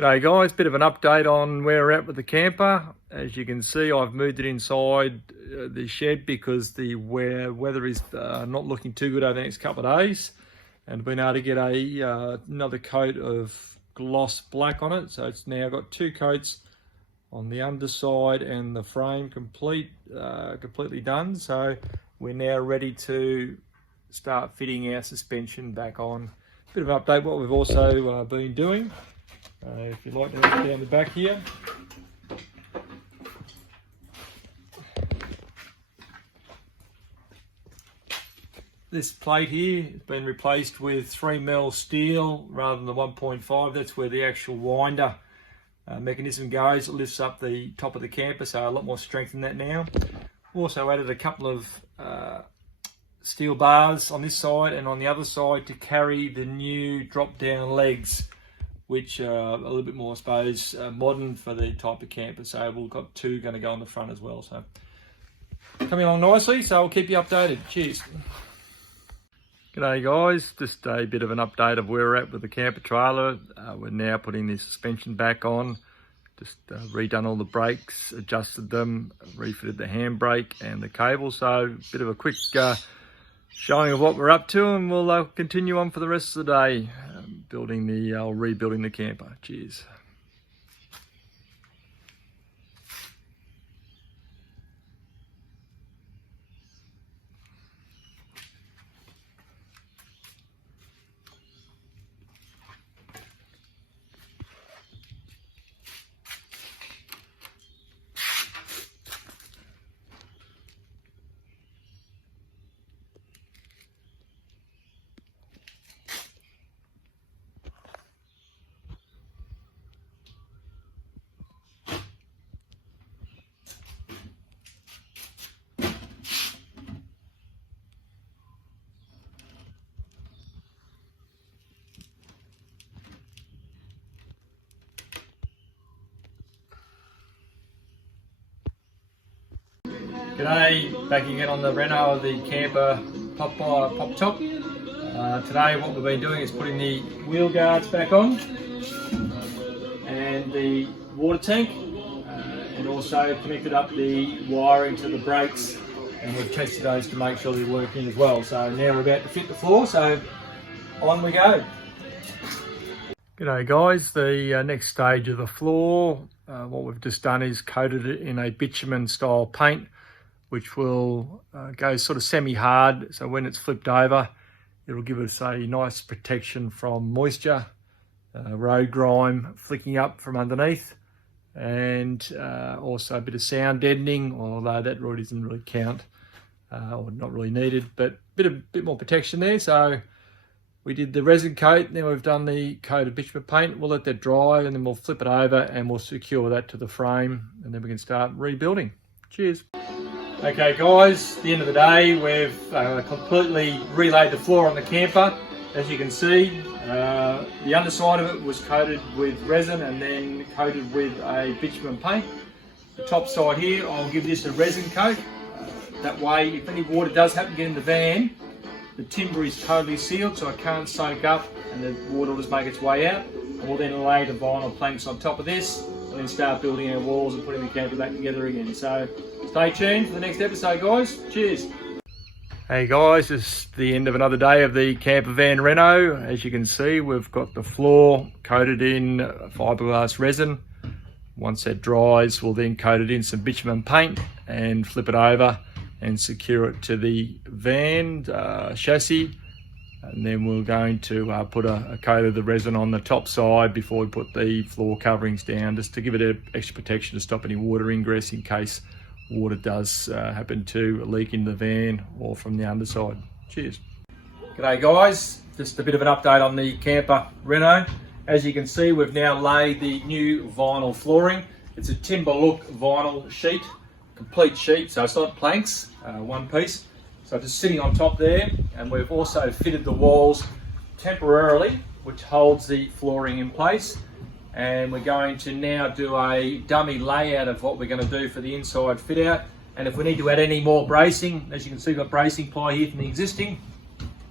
G'day guys, bit of an update on where we're at with the camper. As you can see, I've moved it inside the shed because the weather is not looking too good over the next couple of days, and I've been able to get another coat of gloss black on it. So it's now got two coats on the underside and the frame completely done. So we're now ready to start fitting our suspension back on. Bit of an update what we've also been doing. If you'd like to look down the back here. This plate here has been replaced with 3mm steel rather than the 1.5. That's where the actual winder mechanism goes. It lifts up the top of the camper, so a lot more strength in that now. Also added a couple of steel bars on this side and on the other side to carry the new drop down legs, which are a little bit more, I suppose, modern for the type of camper. So we've got two going to go on the front as well. So coming along nicely, so I'll keep you updated. Cheers. G'day guys, just a bit of an update of where we're at with the camper trailer. We're now putting the suspension back on. Just redone all the brakes, adjusted them, refitted the handbrake and the cable. So a bit of a quick showing of what we're up to, and we'll continue on for the rest of the day rebuilding the camper. Cheers. G'day, back again on the reno of the camper pop top. Today what we've been doing is putting the wheel guards back on and the water tank, and also connected up the wiring to the brakes, and we've tested those to make sure they're working as well. So now we're about to fit the floor, so on we go. G'day guys, the next stage of the floor, what we've just done is coated it in a bitumen style paint, which will go sort of semi-hard, so when it's flipped over, it'll give us a nice protection from moisture, road grime flicking up from underneath, and also a bit of sound deadening, although that really doesn't really count, or not really needed, but a bit more protection there. So we did the resin coat, then we've done the coat of bitumen paint. We'll let that dry and then we'll flip it over and we'll secure that to the frame, and then we can start rebuilding. Cheers. Okay guys, at the end of the day, we've completely relaid the floor on the camper. As you can see, the underside of it was coated with resin and then coated with a bitumen paint. The top side here, I'll give this a resin coat. That way, if any water does happen to get in the van, the timber is totally sealed, so it can't soak up and the water will just make its way out. And we'll then lay the vinyl planks on top of this and then start building our walls and putting the camper back together again. So stay tuned for the next episode, guys. Cheers. Hey guys, it's the end of another day of the camper van reno. As you can see, we've got the floor coated in fiberglass resin. Once that dries, we'll then coat it in some bitumen paint and flip it over and secure it to the van chassis. And then we're going to put a coat of the resin on the top side before we put the floor coverings down, just to give it an extra protection to stop any water ingress in case water does happen to leak in the van or from the underside. Cheers. G'day guys, just a bit of an update on the camper reno. As you can see, we've now laid the new vinyl flooring. It's a timber look vinyl sheet, complete sheet, so it's not planks, one piece. So just sitting on top there, and we've also fitted the walls temporarily, which holds the flooring in place. And we're going to now do a dummy layout of what we're going to do for the inside fit out. And if we need to add any more bracing, as you can see, we've got bracing ply here from the existing,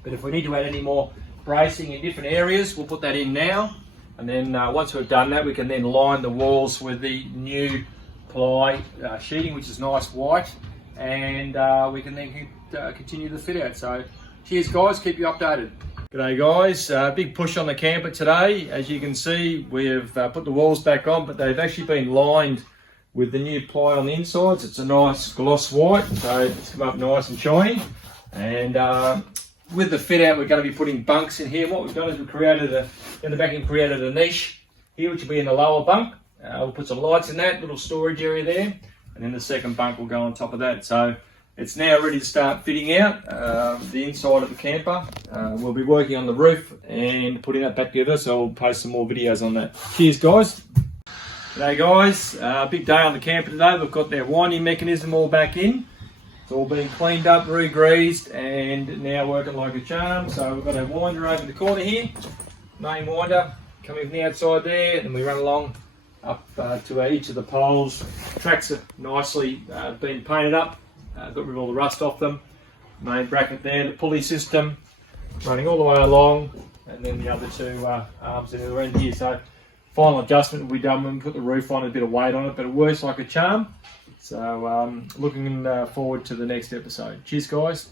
but if we need to add any more bracing in different areas, we'll put that in now. And then once we've done that, we can then line the walls with the new ply sheeting, which is nice white, and we can then continue the fit out. So cheers guys, keep you updated. G'day guys, big push on the camper today. As you can see, we've put the walls back on, but they've actually been lined with the new ply on the insides. It's a nice gloss white, so it's come up nice and shiny. And with the fit out, we're going to be putting bunks in here. What we've done is we created created a niche here, which will be in the lower bunk. We'll put some lights in that little storage area there, and then the second bunk will go on top of that. So it's now ready to start fitting out the inside of the camper. We'll be working on the roof and putting that back together, so we'll post some more videos on that. Cheers guys. G'day guys, big day on the camper today. We've got their winding mechanism all back in. It's all been cleaned up, re-greased, and now working like a charm. So we've got our winder over the corner here, main winder coming from the outside there, and we run along up to each of the poles. Tracks are nicely been painted up, got rid of all the rust off them. Main bracket there, the pulley system running all the way along, and then the other two arms at the other end here. So final adjustment will be done when we put the roof on, a bit of weight on it, but it works like a charm. So looking forward to the next episode. Cheers guys.